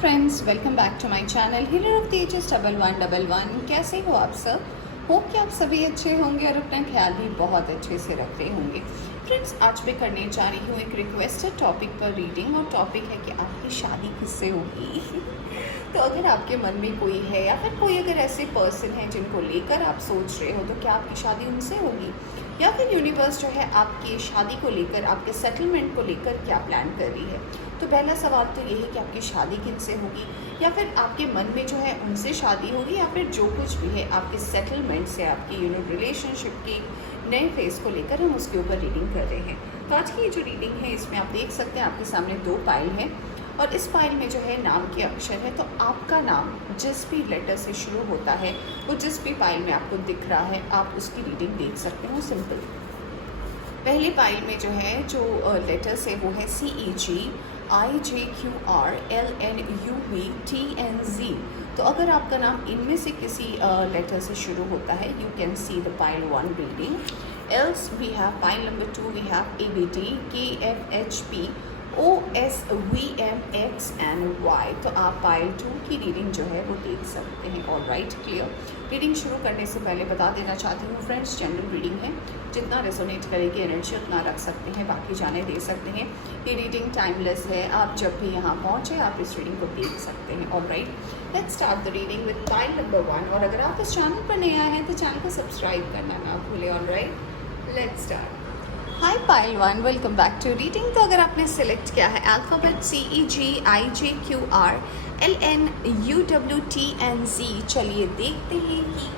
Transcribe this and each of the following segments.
Friends, welcome back to my channel healer of the ages 1111। कैसे हो आप सब? होप कि आप सभी अच्छे होंगे और अपना ख्याल भी बहुत अच्छे से रख रहे होंगे। फ्रेंड्स, आज मैं करने जा रही हूँ एक रिक्वेस्टेड टॉपिक पर रीडिंग, और टॉपिक है कि आपकी शादी किससे होगी। तो अगर आपके मन में कोई है या फिर कोई अगर ऐसे पर्सन है जिनको लेकर आप सोच रहे हो, तो क्या आपकी शादी उनसे होगी, या फिर यूनिवर्स जो है आपकी शादी को लेकर, आपके सेटलमेंट को लेकर क्या प्लान कर रही है। तो पहला सवाल तो ये है कि आपकी शादी किनसे होगी, या फिर आपके मन में जो है उनसे शादी होगी, या फिर जो कुछ भी है आपके सेटलमेंट से, आपकी रिलेशनशिप के नए फेज़ को लेकर हम उसके ऊपर रीडिंग कर रहे हैं। तो आज की ये जो रीडिंग है, इसमें आप देख सकते हैं आपके सामने 2 पाइल हैं, और इस पाइल में जो है नाम के अक्षर है। तो आपका नाम जिस भी लेटर से शुरू होता है, वो जिस भी पाइल में आपको दिख रहा है, आप उसकी रीडिंग देख सकते हो। सिंपल। पहले पाइल में जो है जो लेटर्स है वो है CEGIJQRLNUVTNZ। तो अगर आपका नाम इनमें से किसी लेटर से शुरू होता है, you can see the pile 1 reading. Else we have pile number 2, we have ABD KFHP OSVMXNY। तो आप पाइल 2 की रीडिंग जो है वो देख सकते हैं। All right, clear. रीडिंग शुरू करने से पहले बता देना चाहती हूँ फ्रेंड्स, जनरल रीडिंग है, जितना रेजोनेट करेगी एनर्जी उतना रख सकते हैं, बाकी जाने दे सकते हैं। ये रीडिंग टाइमलेस है, आप जब भी यहाँ पहुँचे आप इस रीडिंग को देख सकते हैं। All right, let's start the reading with pile number 1। और अगर आप इस चैनल पर नए आए हैं तो चैनल को सब्सक्राइब करना ना भूलें। All right, let's start. Hi pile 1, welcome back to reading. तो अगर आपने सिलेक्ट किया है अल्फ़ाबेट CEGIJQRLNUWTNZ, चलिए देखते हैं कि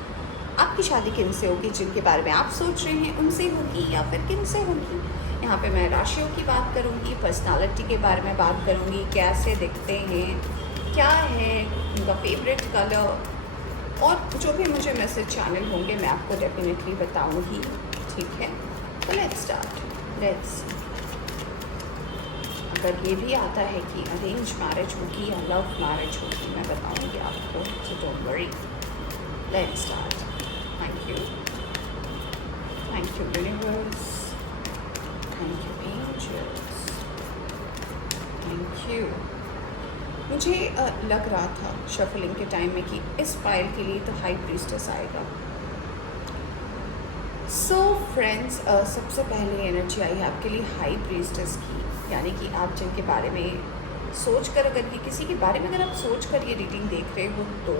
आपकी शादी किनसे होगी। जिनके बारे में आप सोच रहे हैं उनसे होगी या फिर किनसे होगी। यहाँ पे मैं राशियों की बात करूँगी, पर्सनालिटी के बारे में बात करूँगी, कैसे दिखते हैं, क्या है उनका फेवरेट कलर, और जो भी मुझे मैसेज चैनल होंगे मैं आपको डेफिनेटली बताऊँगी। ठीक है, तो लेट्स स्टार्ट। लेट्स सी, अगर ये भी आता है कि अरेंज मैरिज होगी या लव मैरिज होगी, मैं बताऊँगी आपको, so don't worry. Let's start. Thank you universe, thank you angels, thank you. मुझे लग रहा था शफलिंग के टाइम में कि इस पाइल के लिए तो हाई प्रीस्टेस आएगा। सो फ्रेंड्स, सबसे पहले एनर्जी आई है आपके लिए हाई प्रीस्टेस की, यानी कि आप जिनके बारे में सोच कर, अगर ये किसी के बारे में अगर आप सोच कर ये रीडिंग देख रहे हो, तो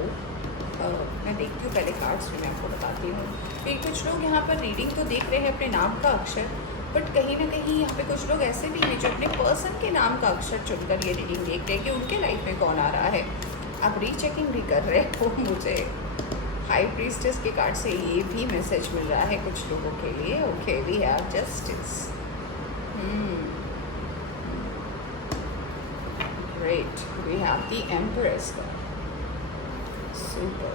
मैं देखती हूँ पहले कार्ड्स में, मैं आपको बताती हूँ। फिर कुछ लोग यहाँ पर रीडिंग तो देख रहे हैं अपने नाम का अक्षर, बट कहीं ना कहीं यहाँ पे कुछ लोग ऐसे भी हैं जो अपने पर्सन के नाम का अक्षर चुनकर ये रीडिंग देख रहे हैं कि उनके लाइफ में कौन आ रहा है। आप रीचेकिंग भी कर रहे हो। मुझे हाई प्रीस्टेस के कार्ड से ये भी मैसेज मिल रहा है कुछ लोगों के लिए। Okay, we have justice. Great, we have the empress card. Super.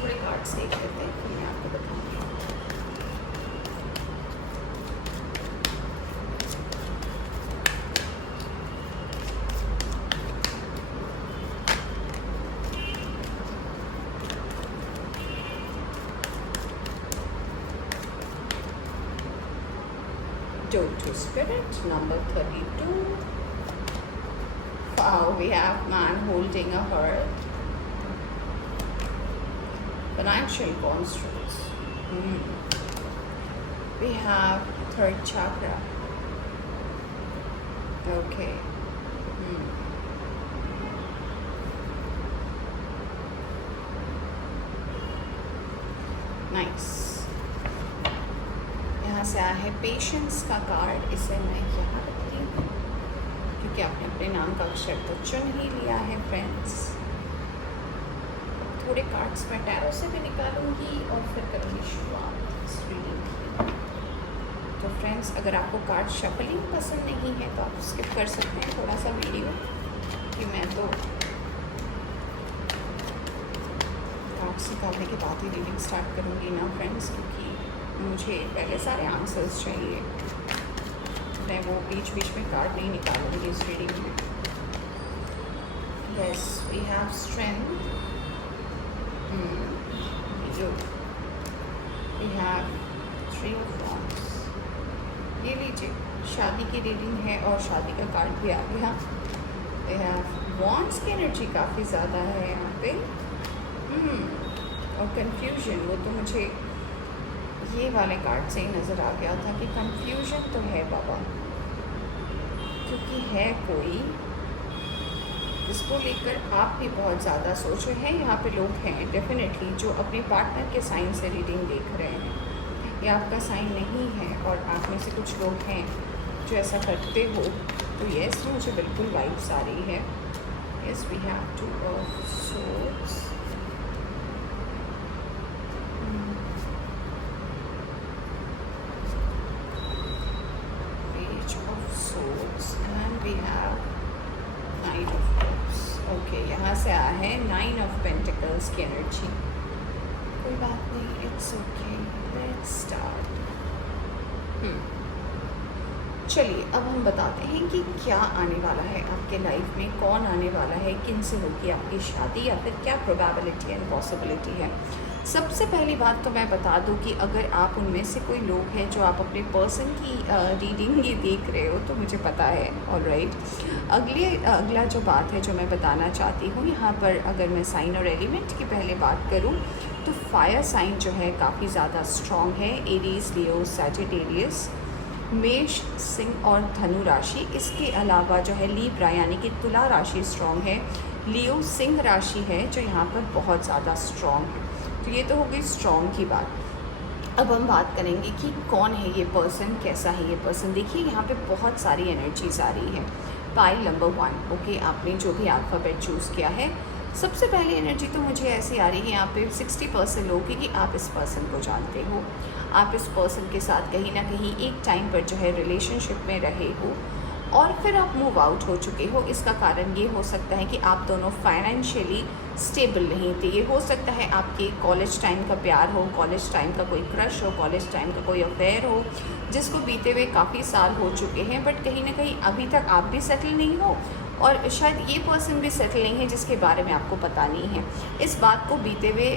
थोड़े कार्ड्स देख लेते हैं, फिर मैं आपको बताऊँगी। To Spirit, number 32. Wow, we have man holding a heart. Financial constraints. We have third chakra. Okay. Nice. यहाँ से आया है पेशेंस का कार्ड। इसे मैं यहाँ रखती हूँ क्योंकि आपने अपने नाम का अक्षर तो चुन ही लिया है फ्रेंड्स। थोड़े कार्ड्स मैं टैरो से भी निकालूंगी और फिर करूँगी शुरुआत इस रीडिंग की। तो फ्रेंड्स, अगर आपको कार्ड शफलिंग पसंद नहीं है तो आप स्किप कर सकते हैं थोड़ा सा वीडियो, कि मैं तो कार्ड्स निकालने के बाद ही रीडिंग स्टार्ट करूँगी ना फ्रेंड्स, क्योंकि मुझे पहले सारे आंसर्स चाहिए। मैं वो बीच बीच में कार्ड नहीं निकालूंगी इस रीडिंग में। Yes, we have strength, we have 3 of wands. ये लीजिए, शादी की रीडिंग है और शादी का कार्ड भी आ गया। वॉन्ड्स की एनर्जी काफ़ी ज़्यादा है यहाँ पे। और कंफ्यूजन, वो तो मुझे ये वाले कार्ड से ही नज़र आ गया था कि कंफ्यूजन तो है बाबा, क्योंकि है कोई जिसको लेकर आप भी बहुत ज़्यादा सोच रहे हैं। यहाँ पे लोग हैं डेफिनेटली जो अपने पार्टनर के साइन से रीडिंग देख रहे हैं, या आपका साइन नहीं है और आप में से कुछ लोग हैं जो ऐसा करते हो। तो यस, मुझे बिल्कुल वाइब्स आ रही है। Yes, we have 2 of swords, page of swords and we have knight of cups. Okay, यहाँ से आया है 9 ऑफ पेंटिकल्स की एनर्जी। कोई बात नहीं, इट्स ओके, लेट्स स्टार्ट। चलिए अब हम बताते हैं कि क्या आने वाला है आपके लाइफ में, कौन आने वाला है, किन से होगी आपकी शादी, या फिर क्या प्रोबेबिलिटी एंड पॉसिबिलिटी है। सबसे पहली बात तो मैं बता दूं कि अगर आप उनमें से कोई लोग हैं जो आप अपने पर्सन की रीडिंग ये देख रहे हो तो मुझे पता है, ऑलराइट। अगला जो बात है जो मैं बताना चाहती हूँ यहाँ पर, अगर मैं साइन और एलिमेंट की पहले बात करूँ तो फायर साइन जो है काफ़ी ज़्यादा स्ट्रॉन्ग है। एरीज, लियो, सैजिटेरियस, मेष, सिंह और धनु राशि। इसके अलावा जो है लीब्रा यानी कि तुला राशि स्ट्रॉन्ग है। लियो सिंह राशि है जो यहाँ पर बहुत ज़्यादा स्ट्रॉन्ग है। तो ये तो हो गई स्ट्रॉन्ग की बात। अब हम बात करेंगे कि कौन है ये पर्सन, कैसा है ये पर्सन। देखिए यहाँ पे बहुत सारी एनर्जीज आ रही है। पाइल नंबर 1, ओके, आपने जो भी अल्फ़ाबेट चूज़ किया है, सबसे पहली एनर्जी तो मुझे ऐसी आ रही है यहाँ पे 60% लोग कि आप इस पर्सन को जानते हो, आप इस पर्सन के साथ कहीं ना कहीं एक टाइम पर जो है रिलेशनशिप में रहे हो और फिर आप मूव आउट हो चुके हो। इसका कारण ये हो सकता है कि आप दोनों फाइनेंशियली स्टेबल नहीं थे। ये हो सकता है आपके कॉलेज टाइम का प्यार हो, कॉलेज टाइम का कोई क्रश हो, कॉलेज टाइम का कोई अफेयर हो जिसको बीते हुए काफ़ी साल हो चुके हैं, बट कहीं ना कहीं अभी तक आप भी सेटल नहीं हो और शायद ये पर्सन भी सेटल नहीं है जिसके बारे में आपको पता नहीं है। इस बात को बीते हुए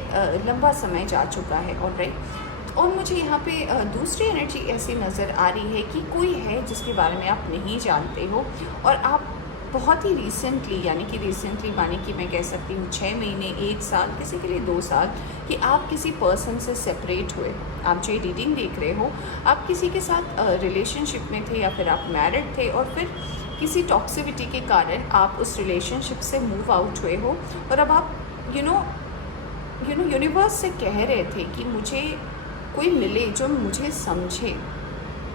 लंबा समय जा चुका है, ऑलराइट। और मुझे यहाँ पे दूसरी एनर्जी ऐसी नज़र आ रही है कि कोई है जिसके बारे में आप नहीं जानते हो और आप बहुत ही रिसेंटली, यानी कि रिसेंटली माने कि मैं कह सकती हूँ 6 महीने, 1 साल, किसी के लिए 2 साल, कि आप किसी पर्सन से सेपरेट हुए। आप जो रीडिंग देख रहे हो, आप किसी के साथ रिलेशनशिप में थे या फिर आप मैरिड थे और फिर किसी टॉक्सिविटी के कारण आप उस रिलेशनशिप से मूव आउट हुए हो और अब आप यू नो यूनिवर्स से कह रहे थे कि मुझे कोई मिले जो मुझे समझे,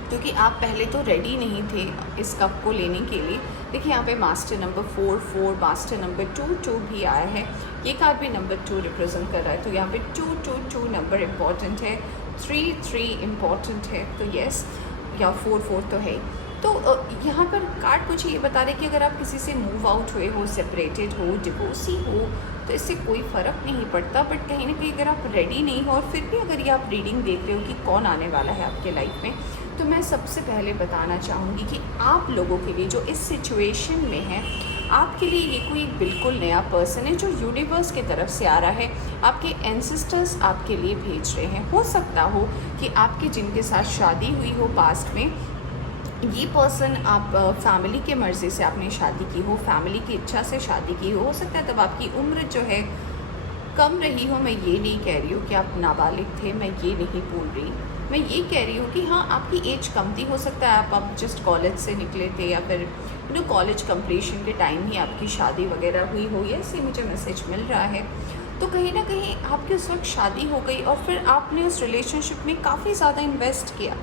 क्योंकि आप पहले तो रेडी नहीं थे इस कप को लेने के लिए। देखिए यहाँ पे मास्टर नंबर 4, मास्टर नंबर 2 भी आया है। ये कार्ड भी नंबर 2 रिप्रेजेंट कर रहा है, तो यहाँ पे 2 नंबर इम्पॉर्टेंट है, 3 इम्पॉर्टेंट है, तो यस, या 4 तो है। तो यहाँ पर कार्ड मुझे ये बता रहे कि अगर आप किसी से मूव आउट हुए हो, सेपरेटेड हो, डिवोर्सी हो, तो इससे कोई फ़र्क नहीं पड़ता, बट कहीं ना कहीं अगर आप रेडी नहीं हो और फिर भी अगर ये आप रीडिंग देख रहे हो कि कौन आने वाला है आपके लाइफ में, तो मैं सबसे पहले बताना चाहूँगी कि आप लोगों के लिए जो इस सिचुएशन में है, आपके लिए ये कोई बिल्कुल नया पर्सन है जो यूनिवर्स की तरफ से आ रहा है। आपके एंसेस्टर्स आपके लिए भेज रहे हैं। हो सकता हो कि आपके जिनके साथ शादी हुई हो पास्ट में, ये पर्सन आप फैमिली के मर्ज़ी से आपने शादी की हो, फैमिली की इच्छा से शादी की हो सकता है तब आपकी उम्र जो है कम रही हो। मैं ये नहीं कह रही हूँ कि आप नाबालिग थे, मैं ये नहीं बोल रही, मैं ये कह रही हूँ कि हाँ, आपकी एज कम थी, हो सकता है आप अब जस्ट कॉलेज से निकले थे या फिर कॉलेज कंप्लीशन के टाइम ही आपकी शादी वगैरह हुई हो, ये ऐसे मुझे मैसेज मिल रहा है। तो कहीं ना कहीं आपकी उस वक्त शादी हो गई और फिर आपने उस रिलेशनशिप में काफ़ी ज़्यादा इन्वेस्ट किया,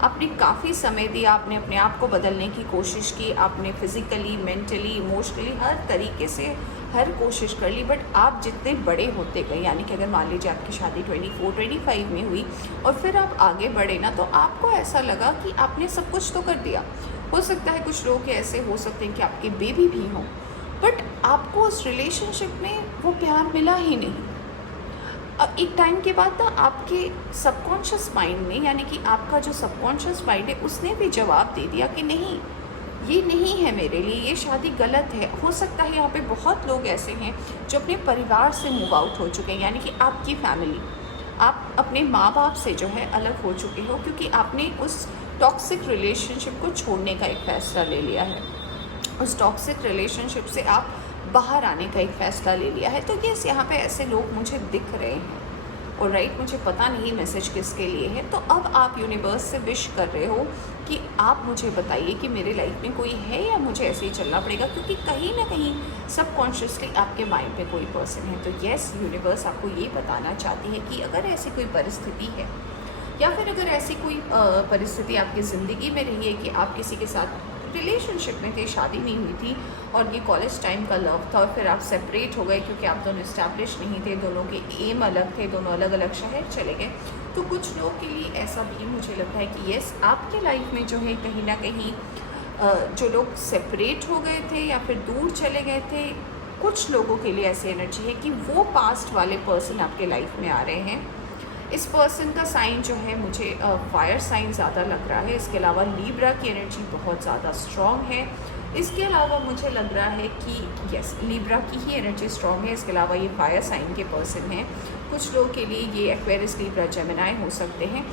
आपने काफ़ी समय दिया, आपने अपने आप को बदलने की कोशिश की, आपने फिज़िकली, मेंटली, इमोशनली हर तरीके से हर कोशिश कर ली, बट आप जितने बड़े होते गए, यानी कि अगर मान लीजिए आपकी शादी 24-25 में हुई और फिर आप आगे बढ़े ना, तो आपको ऐसा लगा कि आपने सब कुछ तो कर दिया। हो सकता है कुछ लोग ऐसे हो सकते हैं कि आपके बेबी भी हों, बट आपको उस रिलेशनशिप में वो प्यार मिला ही नहीं। एक टाइम के बाद ना आपके सबकॉन्शियस माइंड ने, यानी कि आपका जो सबकॉन्शियस माइंड है, उसने भी जवाब दे दिया कि नहीं, ये नहीं है मेरे लिए, ये शादी गलत है। हो सकता है यहाँ पे बहुत लोग ऐसे हैं जो अपने परिवार से मूव आउट हो चुके हैं, यानी कि आपकी फैमिली, आप अपने माँ बाप से जो है अलग हो चुके हो, क्योंकि आपने उस टॉक्सिक रिलेशनशिप को छोड़ने का एक फ़ैसला ले लिया है, उस टॉक्सिक रिलेशनशिप से आप बाहर आने का एक फ़ैसला ले लिया है। तो यस, यहाँ पे ऐसे लोग मुझे दिख रहे हैं और राइट, मुझे पता नहीं मैसेज किसके लिए है। तो अब आप यूनिवर्स से विश कर रहे हो कि आप मुझे बताइए कि मेरे लाइफ में कोई है या मुझे ऐसे ही चलना पड़ेगा, क्योंकि कहीं ना कहीं सबकॉन्शियसली आपके माइंड पे कोई पर्सन है। तो यस, यूनिवर्स आपको ये बताना चाहती है कि अगर ऐसी कोई परिस्थिति है या फिर अगर ऐसी कोई परिस्थिति आपकी ज़िंदगी में रही है कि आप किसी के साथ रिलेशनशिप में थे, शादी नहीं हुई थी और ये कॉलेज टाइम का लव था और फिर आप सेपरेट हो गए क्योंकि आप दोनों इस्टेब्लिश नहीं थे, दोनों के एम अलग थे, दोनों अलग अलग शहर चले गए। तो कुछ लोग के लिए ऐसा भी मुझे लगता है कि यस, आपके लाइफ में जो है कहीं ना कहीं जो लोग सेपरेट हो गए थे या फिर दूर चले गए थे, कुछ लोगों के लिए ऐसी एनर्जी है कि वो पास्ट वाले पर्सन आपके लाइफ में आ रहे हैं। इस पर्सन का साइन जो है मुझे फायर साइन ज़्यादा लग रहा है। इसके अलावा लीब्रा की एनर्जी बहुत ज़्यादा स्ट्रॉन्ग है। इसके अलावा मुझे लग रहा है कि यस, लीब्रा की ही एनर्जी स्ट्रॉन्ग है। इसके अलावा ये फायर साइन के पर्सन हैं। कुछ लोगों के लिए ये एक्वेरियस, लीब्रा, जेमिनी हो सकते हैं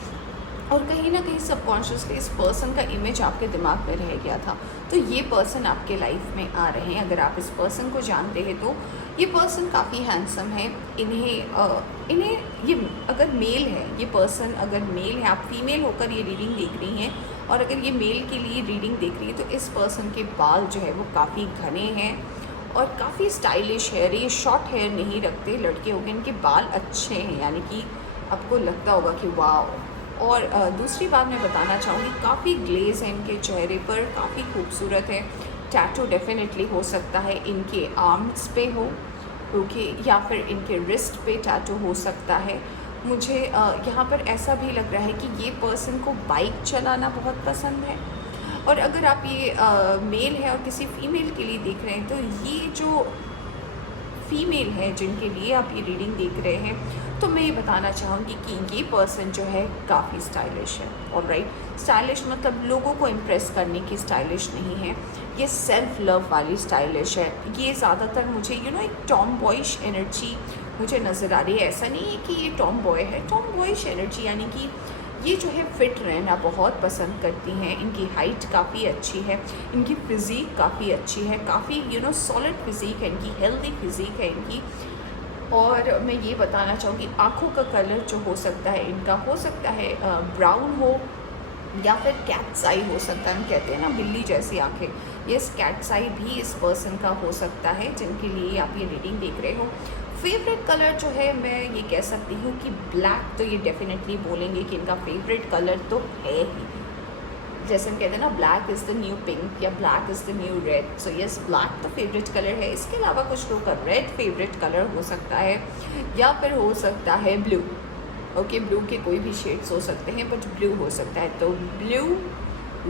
और कहीं ना कहीं सबकॉन्शियसली इस पर्सन का इमेज आपके दिमाग में रह गया था। तो ये पर्सन आपके लाइफ में आ रहे हैं। अगर आप इस पर्सन को जानते हैं तो ये पर्सन काफ़ी हैंडसम है। इन्हें ये अगर मेल है, ये पर्सन अगर मेल है, आप फीमेल होकर ये रीडिंग देख रही हैं और अगर ये मेल के लिए रीडिंग देख रही है तो इस पर्सन के बाल जो है वो काफ़ी घने हैं और काफ़ी स्टाइलिश हेयर। ये शॉर्ट हेयर नहीं रखते, लड़के हो गए, इनके बाल अच्छे हैं, यानी कि आपको लगता होगा कि वाह। और दूसरी बात मैं बताना चाहूँगी, काफ़ी ग्लेज है इनके चेहरे पर, काफ़ी खूबसूरत है। टैटू डेफिनेटली हो सकता है इनके आर्म्स पे हो, ओके, या फिर इनके रिस्ट पे टैटू हो सकता है। मुझे यहाँ पर ऐसा भी लग रहा है कि ये पर्सन को बाइक चलाना बहुत पसंद है। और अगर आप ये मेल है और किसी फीमेल के लिए देख रहे हैं तो ये जो फीमेल है जिनके लिए आप ये रीडिंग देख रहे हैं, तो मैं ये बताना चाहूँगी कि ये पर्सन जो है काफ़ी स्टाइलिश है। ऑलराइट, स्टाइलिश मतलब लोगों को इम्प्रेस करने की स्टाइलिश नहीं है, ये सेल्फ लव वाली स्टाइलिश है। ये ज़्यादातर मुझे एक टॉम बॉयश एनर्जी मुझे नज़र आ रही है। ऐसा नहीं है कि ये टॉम बॉय है, टॉम बॉयश एनर्जी यानी कि ये जो है फिट रहना बहुत पसंद करती हैं। इनकी हाइट काफ़ी अच्छी है, इनकी फ़िज़ीक काफ़ी अच्छी है, काफ़ी सॉलिड फिज़ीक है इनकी, हेल्दी फिज़ीक है इनकी। और मैं ये बताना चाहूँगी, आँखों का कलर जो हो सकता है इनका, हो सकता है ब्राउन हो या फिर कैट्स आई हो सकता है। हम कहते हैं ना बिल्ली जैसी आँखें, यस, कैट्स आई भी इस पर्सन का हो सकता है जिनके लिए आप ये रीडिंग देख रहे हो। फेवरेट कलर जो है मैं ये कह सकती हूँ कि ब्लैक, तो ये डेफिनेटली बोलेंगे कि इनका फेवरेट कलर तो है ही। जैसे हम कहते हैं ना, black is the new pink या black is the new red, so yes, black तो फेवरेट कलर है। इसके अलावा कुछ लोग का रेड फेवरेट कलर हो सकता है या फिर हो सकता है ब्लू। ओके, ब्लू के कोई भी शेड्स हो सकते हैं बट ब्लू हो सकता है। तो blue,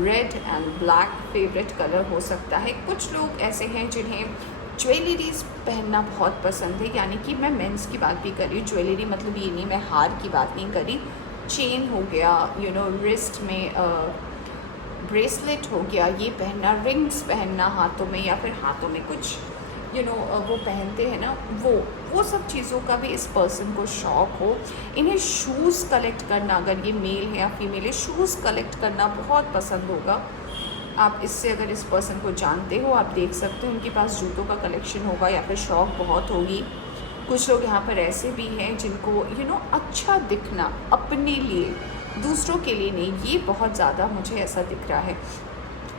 red and black favourite colour हो सकता है। कुछ लोग ऐसे हैं जिन्हें ज्वेलरीज पहनना बहुत पसंद है, यानी कि मैं मेंस की बात भी कर रही हूँ। ज्वेलरी मतलब ये नहीं, मैं हार की बात नहीं करी, चेन हो गया, रिस्ट में ब्रेसलेट हो गया, ये पहनना, रिंग्स पहनना हाथों में या फिर हाथों में कुछ वो पहनते हैं ना, वो सब चीज़ों का भी इस पर्सन को शौक़ हो। इन्हें शूज़ कलेक्ट करना, अगर ये मेल है या फीमेल है, शूज़ कलेक्ट करना बहुत पसंद होगा। आप इससे अगर इस पर्सन को जानते हो, आप देख सकते हो उनके पास जूतों का कलेक्शन होगा या फिर शौक़ बहुत होगी। कुछ लोग यहाँ पर ऐसे भी हैं जिनको अच्छा दिखना, अपने लिए, दूसरों के लिए नहीं, ये बहुत ज़्यादा मुझे ऐसा दिख रहा है।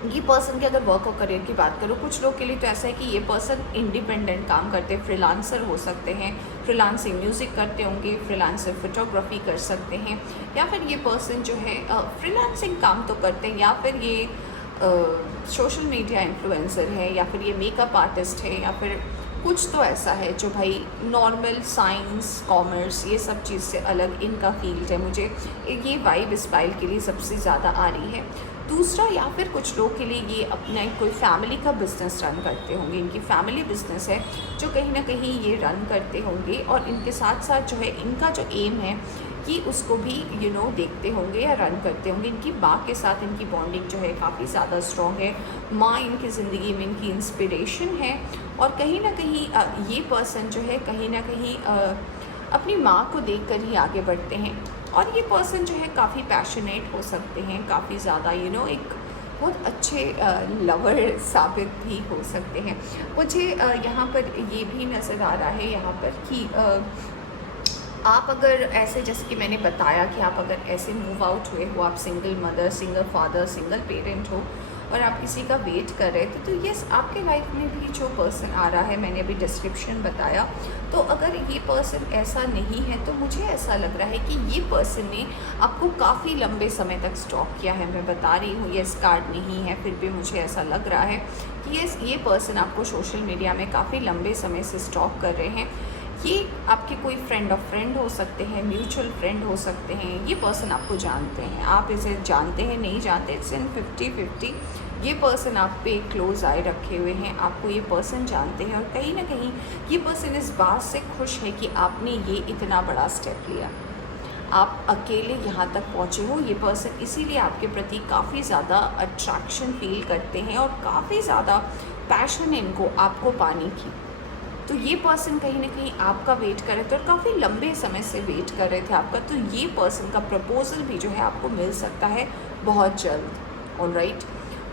ये पर्सन के अगर वर्क और करियर की बात करूँ, कुछ लोग के लिए तो ऐसा है कि ये पर्सन इंडिपेंडेंट काम करते हैं, फ्रीलांसर हो सकते हैं, फ्रीलांसिंग म्यूज़िक करते होंगे, फ्रीलांसर फोटोग्राफी कर सकते हैं, या फिर ये पर्सन जो है फ्रीलांसिंग काम तो करते हैं, या फिर ये सोशल मीडिया इन्फ्लुएंसर है, या फिर ये मेकअप आर्टिस्ट है, या फिर कुछ तो ऐसा है जो भाई नॉर्मल साइंस, कॉमर्स, ये सब चीज़ से अलग इनका फील्ड है। मुझे ये वाइब इस फाइल के लिए सबसे ज़्यादा आ रही है। दूसरा, या फिर कुछ लोग के लिए ये अपना कोई फैमिली का बिज़नेस रन करते होंगे, इनकी फैमिली बिज़नेस है जो कहीं ना कहीं ये रन करते होंगे, और इनके साथ साथ जो है इनका जो एम है कि उसको भी देखते होंगे या रन करते होंगे। इनकी माँ के साथ इनकी बॉन्डिंग जो है काफ़ी ज़्यादा स्ट्रॉन्ग है। माँ इनकी ज़िंदगी में इनकी इंस्पिरेशन है, और कहीं ना कहीं ये पर्सन जो है कहीं ना कहीं अपनी माँ को देखकर ही आगे बढ़ते हैं। और ये पर्सन जो है काफ़ी पैशनेट हो सकते हैं, काफ़ी ज़्यादा एक बहुत अच्छे लवर साबित भी हो सकते हैं। मुझे यहाँ पर ये भी नज़र आ रहा है यहाँ पर कि आप अगर ऐसे, जैसे कि मैंने बताया कि आप अगर ऐसे मूव आउट हुए हो, आप single mother, single father, single parent हो और आप किसी का वेट कर रहे थे, तो यस, आपके लाइफ में भी जो पर्सन आ रहा है, मैंने अभी डिस्क्रिप्शन बताया, तो अगर ये पर्सन ऐसा नहीं है तो मुझे ऐसा लग रहा है कि ये पर्सन ने आपको काफ़ी लंबे समय तक स्टॉक किया है। मैं बता रही हूँ, यस कार्ड नहीं है, फिर भी मुझे ऐसा लग रहा है कि यस, ये पर्सन आपको सोशल मीडिया में काफ़ी लंबे समय से स्टॉक कर रहे हैं। ये आपके कोई फ्रेंड ऑफ फ्रेंड हो सकते हैं, म्यूचुअल फ्रेंड हो सकते हैं। ये पर्सन आपको जानते हैं, आप इसे जानते हैं नहीं जानते, इट्स इन 50-50। ये पर्सन आप पे क्लोज आए रखे हुए हैं, आपको ये पर्सन जानते हैं और कहीं ना कहीं ये पर्सन इस बात से खुश है कि आपने ये इतना बड़ा स्टेप लिया, आप अकेले यहाँ तक पहुँचे हो। ये पर्सन इसीलिए आपके प्रति काफ़ी ज़्यादा अट्रैक्शन फील करते हैं और काफ़ी ज़्यादा पैशन इनको आपको पाने की। तो ये पर्सन कहीं ना कहीं आपका वेट कर रहे थे और काफ़ी लंबे समय से वेट कर रहे थे आपका। तो ये पर्सन का प्रपोज़ल भी जो है आपको मिल सकता है बहुत जल्द। ऑलराइट,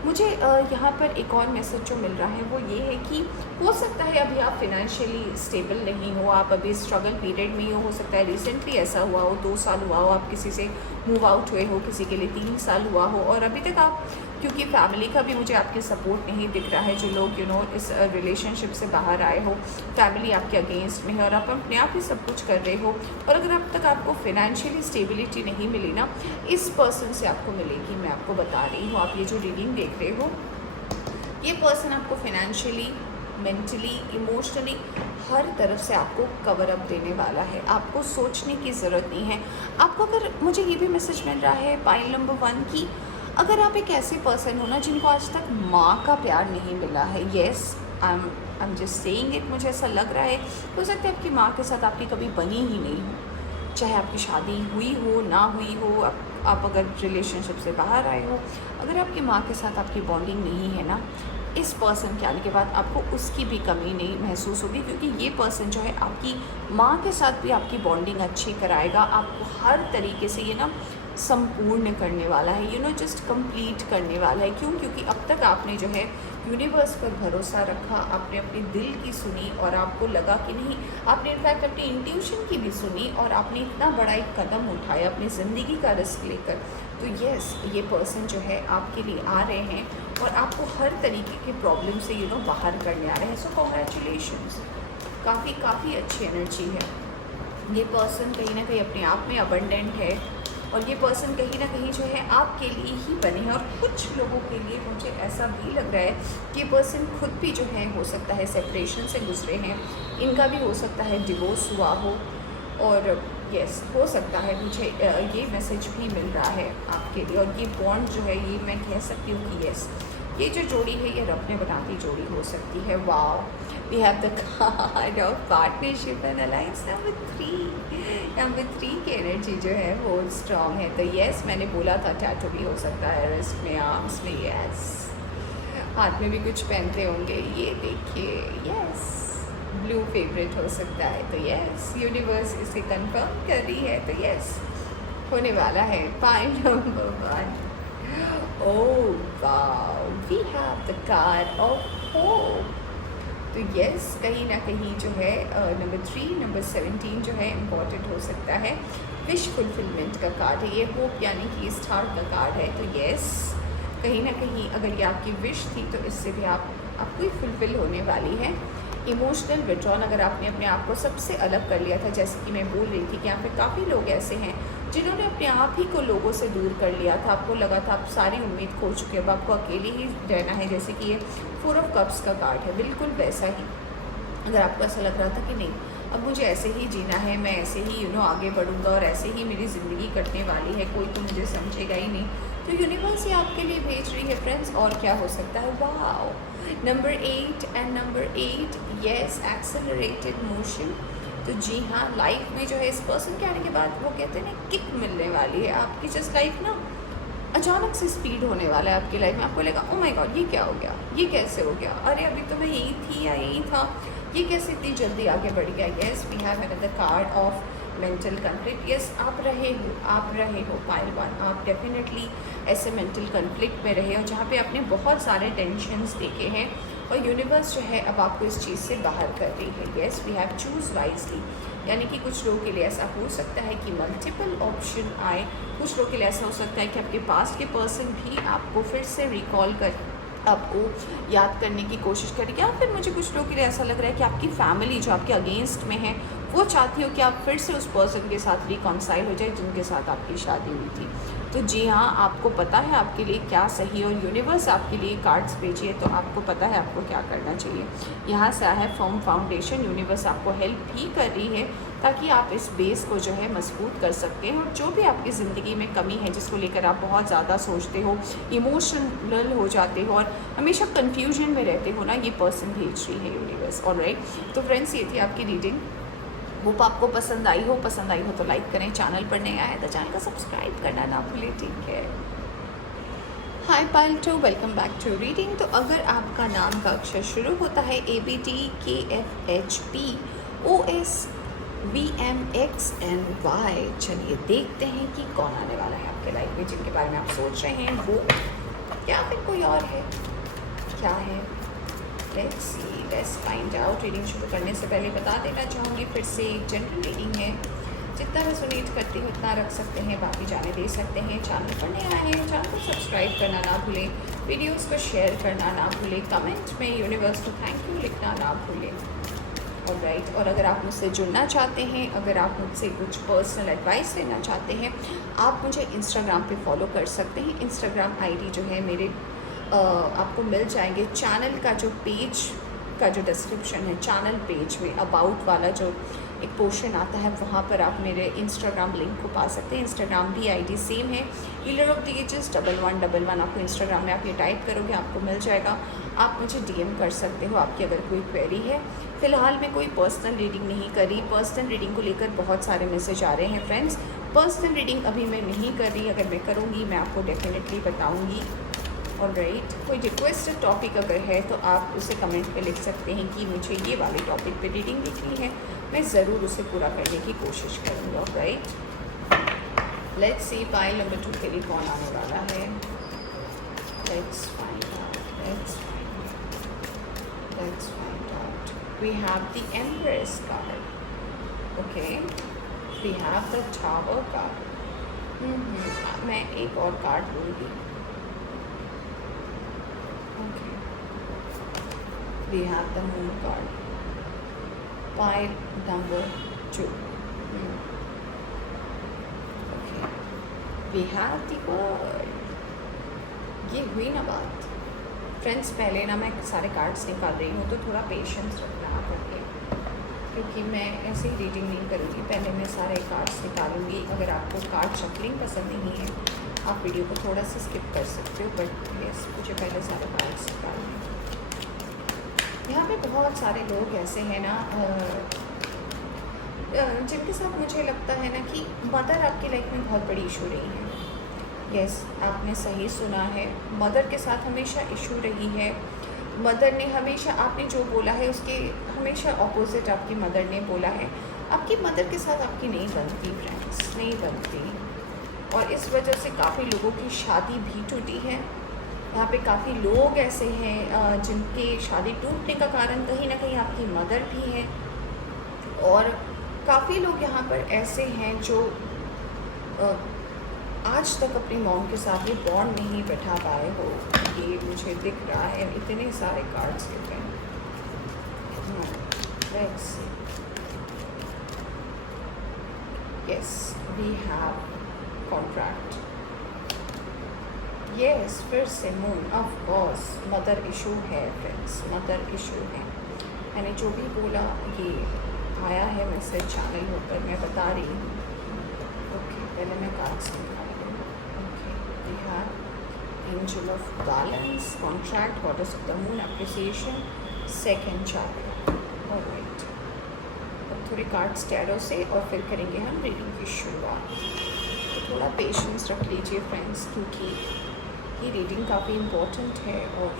मुझे यहाँ पर एक और मैसेज जो मिल रहा है वो ये है कि हो सकता है अभी आप फिनेंशियली स्टेबल नहीं हो, आप अभी स्ट्रगल पीरियड में हो सकता है रिसेंटली ऐसा हुआ हो, 2 साल हुआ हो आप किसी से मूव आउट हुए हो, किसी के लिए 3 साल हुआ हो और अभी तक आप, क्योंकि फैमिली का भी मुझे आपके सपोर्ट नहीं दिख रहा है, जो लोग इस रिलेशनशिप से बाहर आए हो, फैमिली आपके अगेंस्ट में है और आप अपने आप ही सब कुछ कर रहे हो। और अगर अब तक आपको फिनेंशियली स्टेबिलिटी नहीं मिली ना, इस पर्सन से आपको मिलेगी। मैं आपको बता रही हूँ, आप ये जो रीडिंग देख रहे हो, ये पर्सन आपको फिनेंशियली, मेंटली, इमोशनली हर तरफ से आपको कवर अप देने वाला है। आपको सोचने की ज़रूरत नहीं है। आपको अगर, मुझे ये भी मैसेज मिल रहा है पाइल नंबर 1 की, अगर आप एक ऐसे पर्सन हो ना जिनको आज तक माँ का प्यार नहीं मिला है, yes, I am just saying it, मुझे ऐसा लग रहा है, हो सकता है आपकी माँ के साथ आपकी कभी बनी ही नहीं हो, चाहे आपकी शादी हुई हो ना हुई हो, आप अगर रिलेशनशिप से बाहर आए हो, अगर आपकी माँ के साथ आपकी बॉन्डिंग नहीं है ना, इस पर्सन के आने के बाद आपको उसकी भी कमी नहीं महसूस होगी, क्योंकि ये पर्सन जो है आपकी माँ के साथ भी आपकी बॉन्डिंग अच्छी कराएगा, आपको हर तरीके से ये ना संपूर्ण करने वाला है, जस्ट कंप्लीट करने वाला है। क्यों? क्योंकि अब तक आपने जो है यूनिवर्स पर भरोसा रखा, आपने अपने दिल की सुनी और आपको लगा कि नहीं, आपने इनफैक्ट अपनी इंट्यूशन की भी सुनी और आपने इतना बड़ा एक कदम उठाया अपनी ज़िंदगी का रिस्क लेकर। तो यस, ये पर्सन जो है आपके लिए आ रहे हैं और आपको हर तरीके के प्रॉब्लम से बाहर करने आ रहे हैं। सो कॉन्ग्रेचुलेशंस, काफ़ी अच्छी एनर्जी है। ये पर्सन कहीं ना कहीं अपने आप में अबंडेंट है और ये पर्सन कहीं ना कहीं जो है आपके लिए ही बने हैं। और कुछ लोगों के लिए मुझे ऐसा भी लग रहा है कि ये पर्सन खुद भी जो है हो सकता है सेपरेशन से गुजरे हैं, इनका भी हो सकता है डिवोर्स हुआ हो। और यस, हो सकता है, मुझे ये मैसेज भी मिल रहा है आपके लिए। और ये बॉन्ड जो है, ये मैं कह सकती हूँ कि यस, ये जो जोड़ी है ये रब ने बनाती जोड़ी हो सकती है। Wow, we have the card of partnership and alliance number 3। Number 3 की एनर्जी जो है वो स्ट्रॉन्ग है। तो यस, मैंने बोला था टैटू भी हो सकता है रिस्ट में, आर्म्स में, यस, हाथ में भी कुछ पहनते होंगे, ये देखिए, यस, ब्लू फेवरेट हो सकता है। तो यस, यूनिवर्स इसे कंफर्म कर रही है। तो यस, होने वाला है। Pile number 1। Oh wow, we have the card of hope। तो यस, कहीं ना कहीं जो है नंबर 3, नंबर 17 जो है इम्पॉर्टेंट हो सकता है। विश फुलफिलमेंट का कार्ड है ये, होप यानी कि स्टार का कार्ड है। तो यस, कहीं ना कहीं अगर ये आपकी विश थी तो इससे भी आपको ही फुलफिल होने वाली है। इमोशनल विड्रॉल, अगर आपने अपने आप को सबसे अलग कर लिया था, जैसे कि मैं बोल रही थी कि यहाँ पे काफ़ी लोग ऐसे हैं जिन्होंने अपने आप ही को लोगों से दूर कर लिया था, आपको लगा था आप सारी उम्मीद खो चुके, अब आपको अकेले ही रहना है। जैसे कि ये 4 ऑफ कप्स का कार्ड है, बिल्कुल वैसा ही। अगर आपको ऐसा लग रहा था कि नहीं, अब मुझे ऐसे ही जीना है, मैं ऐसे ही आगे बढ़ूँगा और ऐसे ही मेरी ज़िंदगी कटने वाली है, कोई तो मुझे समझेगा ही नहीं, तो यूनिवर्स ही आपके लिए भेज रही है फ्रेंड्स। और क्या हो सकता है? Wow, number 8 and number 8, yes, accelerated motion. तो जी हाँ, लाइफ में जो है इस पर्सन के आने के बाद वो कहते हैं ना, किक मिलने वाली है आपकी। जस्ट लाइफ ना अचानक से स्पीड होने वाला है आपकी लाइफ में। आपको लगा, ओ माय गॉड, ये क्या हो गया, ये कैसे हो गया, अरे अभी तो मैं यही थी या यही था, ये कैसे इतनी जल्दी आगे बढ़ गया। Yes, we have another card of mental conflict, yes आप रहे हो पाइल वन, आप डेफिनेटली ऐसे मेंटल कन्फ्लिक्ट में रहे हो जहाँ पे आपने बहुत सारे टेंशन्स देखे हैं और यूनिवर्स जो है अब आपको इस चीज़ से बाहर कर रही है। Yes we have choose wisely, यानी कि कुछ लोगों के लिए ऐसा हो सकता है कि मल्टीपल ऑप्शन आए, कुछ लोगों के लिए ऐसा हो सकता है कि आपके पास्ट के पर्सन भी आपको फिर से रिकॉल कर, आपको याद करने की कोशिश करें, या फिर मुझे कुछ लोगों के लिए ऐसा लग रहा है कि आपकी फैमिली जो आपके अगेंस्ट में है वो चाहती हो कि आप फिर से उस पर्सन के साथ रिकॉन्साइल हो जाए जिनके साथ आपकी शादी हुई थी। तो जी हाँ, आपको पता है आपके लिए क्या सही है और यूनिवर्स आपके लिए कार्ड्स भेजिए तो आपको पता है आपको क्या करना चाहिए। यहाँ से है फर्म फाउंडेशन, यूनिवर्स आपको हेल्प भी कर रही है ताकि आप इस बेस को जो है मजबूत कर सकते हैं। और जो भी आपकी ज़िंदगी में कमी है जिसको लेकर आप बहुत ज़्यादा सोचते हो, इमोशनल हो जाते हो और हमेशा कन्फ्यूजन में रहते हो ना, ये पर्सन भेज रही है यूनिवर्स। ऑलराइट, तो फ्रेंड्स ये थी आपकी रीडिंग। होप आपको पसंद आई हो तो लाइक करें, चैनल पर नए आए तो चैनल को सब्सक्राइब करना ना भूलें, ठीक है। हाय पाइल टू, वेलकम बैक टू रीडिंग। तो अगर आपका नाम का अक्षर शुरू होता है ABD KFHP OS VMXNY, चलिए देखते हैं कि कौन आने वाला है आपके लाइफ में, जिनके बारे में आप सोच रहे हैं वो या फिर कोई और है, क्या है। Let's see, let's find out. Reading शुरू करने से पहले बता देना चाहूँगी फिर से जनरल रीडिंग है, जितना रेजोनेट करती हूँ उतना रख सकते हैं, बाकी जाने दे सकते हैं। चैनल पर नए आए हैं, चैनल को सब्सक्राइब करना ना भूलें, वीडियोस को शेयर करना ना भूलें, कमेंट में यूनिवर्स को थैंक यू लिखना ना भूलें। ऑलराइट, और अगर आप मुझसे जुड़ना चाहते हैं, अगर आप मुझसे कुछ पर्सनल एडवाइस लेना चाहते हैं, आप मुझे इंस्टाग्राम पे फॉलो कर सकते हैं। इंस्टाग्राम आईडी जो है मेरे आपको मिल जाएंगे चैनल का जो पेज का जो डिस्क्रिप्शन है, चैनल पेज में अबाउट वाला जो एक पोर्शन आता है वहाँ पर आप मेरे इंस्टाग्राम लिंक को पा सकते हैं। इंस्टाग्राम भी आईडी सेम है, हीलर ऑफ द एजेस 1111। आपको इंस्टाग्राम में आप ये टाइप करोगे आपको मिल जाएगा, आप मुझे DM कर सकते हो आपकी अगर कोई क्वेरी है। फ़िलहाल मैं कोई पर्सनल रीडिंग नहीं करी, पर्सनल रीडिंग को लेकर बहुत सारे मैसेज आ रहे हैं फ्रेंड्स। पर्सनल रीडिंग अभी मैं नहीं कर रही, अगर मैं करूँगी मैं आपको डेफिनेटली बताऊँगी। ऑलराइट, कोई रिक्वेस्टेड टॉपिक अगर है तो आप उसे कमेंट पे लिख सकते हैं कि मुझे ये वाले टॉपिक पे रीडिंग लिखनी है, मैं ज़रूर उसे पूरा करने की कोशिश करूँगा। All right, let's see pile number 2 के लिए कौन आने वाला है। Let's find out. We have the empress card, okay, we have the tower card. मैं एक और कार्ड लूँगी। We have the moon card, pile number 2. Okay, we have the word। ये हुई ना बात फ्रेंड्स। पहले ना मैं सारे कार्ड्स निकाल रही हूँ तो थोड़ा पेशेंस रखना करके, क्योंकि मैं ऐसे ही रीडिंग नहीं करूँगी, पहले मैं सारे कार्ड्स निकालूंगी। अगर आपको कार्ड शफलिंग पसंद नहीं है आप वीडियो को थोड़ा सा स्किप कर सकते हो, बट यस मुझे पहले सारे कार्ड्स निकालने। यहाँ पे बहुत सारे लोग ऐसे हैं ना जिनके साथ मुझे लगता है ना कि मदर आपकी लाइफ में बहुत बड़ी इशू रही है। यस, आपने सही सुना है, मदर के साथ हमेशा इशू रही है। मदर ने हमेशा, आपने जो बोला है उसके हमेशा ऑपोजिट आपकी मदर ने बोला है। आपकी मदर के साथ आपकी नहीं बनती फ्रेंड्स, नहीं बनती, और इस वजह से काफ़ी लोगों की शादी भी टूटी है। यहाँ पे काफ़ी लोग ऐसे हैं जिनके शादी टूटने का कारण कहीं ना कहीं आपकी मदर भी है, और काफ़ी लोग यहाँ पर ऐसे हैं जो आज तक अपनी मॉम के साथ ये बॉन्ड नहीं बैठा पाए हो। ये मुझे दिख रहा है, इतने सारे कार्ड्स दिख रहे हैं। Yes, we have contract. Yes, फिर से moon, of course mother issue है फ्रेंड्स, मदर इशू है। मैंने जो भी बोला ये आया है मैसेज चैनल होकर, मैं बता रही हूँ। ओके, पहले मैं कार्ड्स निकाल रही हूँ। Okay, we have angel of balance, contract, goddess of the moon, appreciation, second chart. All right, अब थोड़े कार्ड्स टैरो से और फिर करेंगे हम रीडिंग की शुरुआत। तो थोड़ा पेशेंस रख लीजिए फ्रेंड्स, क्योंकि ये रीडिंग काफ़ी इम्पोर्टेंट है। और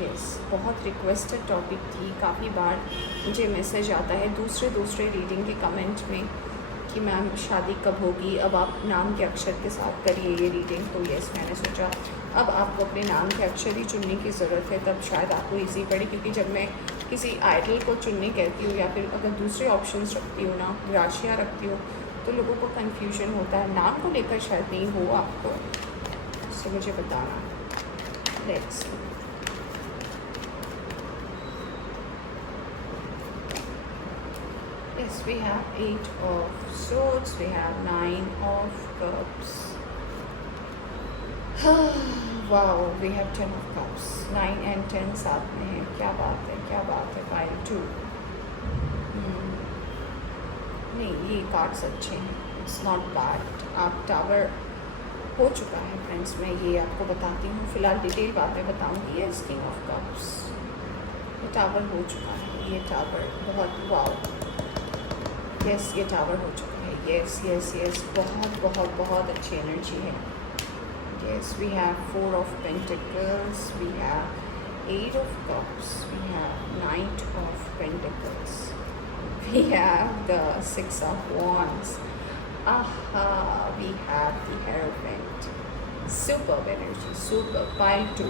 यस, बहुत रिक्वेस्टेड टॉपिक थी, काफ़ी बार मुझे मैसेज आता है दूसरे रीडिंग के कमेंट में कि मैम शादी कब होगी, अब आप नाम के अक्षर के साथ करिए ये रीडिंग। तो यस, मैंने सोचा अब आपको अपने नाम के अक्षर ही चुनने की ज़रूरत है, तब शायद आपको ईजी पड़े। क्योंकि जब मैं किसी आइडल को चुनने कहती हूँ या फिर अगर दूसरे ऑप्शंस रखती हूँ ना, राशियाँ रखती हूँ, तो लोगों को कन्फ्यूजन होता है। नाम को लेकर शायद नहीं हो आपको, तो मुझे बताना। Let's yes, we have 8 of swords, we have 9 of cups. Wow, we have 10 of cups. 9 and 10 साथ में है, क्या बात है, क्या बात है। pile 2 नहीं, ये कार्ड्स अच्छे हैं, इट्स नॉट बैड। आप टावर हो चुका है फ्रेंड्स, मैं ये आपको बताती हूँ, फिलहाल डिटेल बाद में बताऊँगी। ये किंग ऑफ कप्स, ये टावर हो चुका है, ये टावर बहुत वाव, यस ये टावर हो चुका है। यस यस यस, बहुत बहुत बहुत अच्छी एनर्जी है। Yes, we have 4 of pentacles, we have 8 of cups, we have 9 of pentacles, we have the 6 of wands. Aha, we have the Hierophant. Superb energy, superb. Pile 2.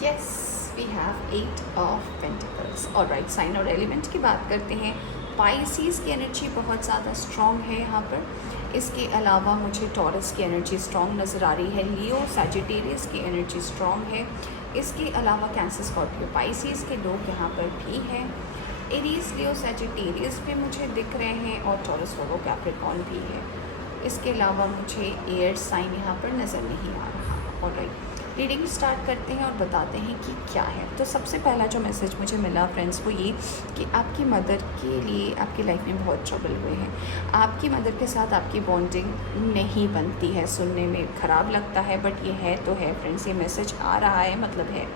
Yes, we have 8 of Pentacles. Alright, sign और element की बात करते हैं। Pisces की energy बहुत ज़्यादा strong है यहाँ पर। इसके अलावा मुझे टॉरस की एनर्जी स्ट्रॉन्ग नज़र आ रही है। लियो सैजिटेरियस की एनर्जी स्ट्रॉन्ग है। इसके अलावा कैंसर, स्कॉर्पियो, पाइसिस के लोग यहाँ पर भी हैं। एरीज, लियो, सैजिटेरियस भी मुझे दिख रहे हैं और टॉरस, वर्गो, कैप्रिकॉर्न भी है। इसके अलावा मुझे एयर साइन यहाँ पर नज़र नहीं आ रहा। ऑलराइट, रीडिंग स्टार्ट करते हैं और बताते हैं कि क्या है। तो सबसे पहला जो मैसेज मुझे मिला फ्रेंड्स वो ये कि आपकी मदर के लिए आपकी लाइफ में बहुत ट्रबल हुए हैं। आपकी मदर के साथ आपकी बॉन्डिंग नहीं बनती है, सुनने में ख़राब लगता है बट ये है तो है फ्रेंड्स, ये मैसेज आ रहा है मतलब है।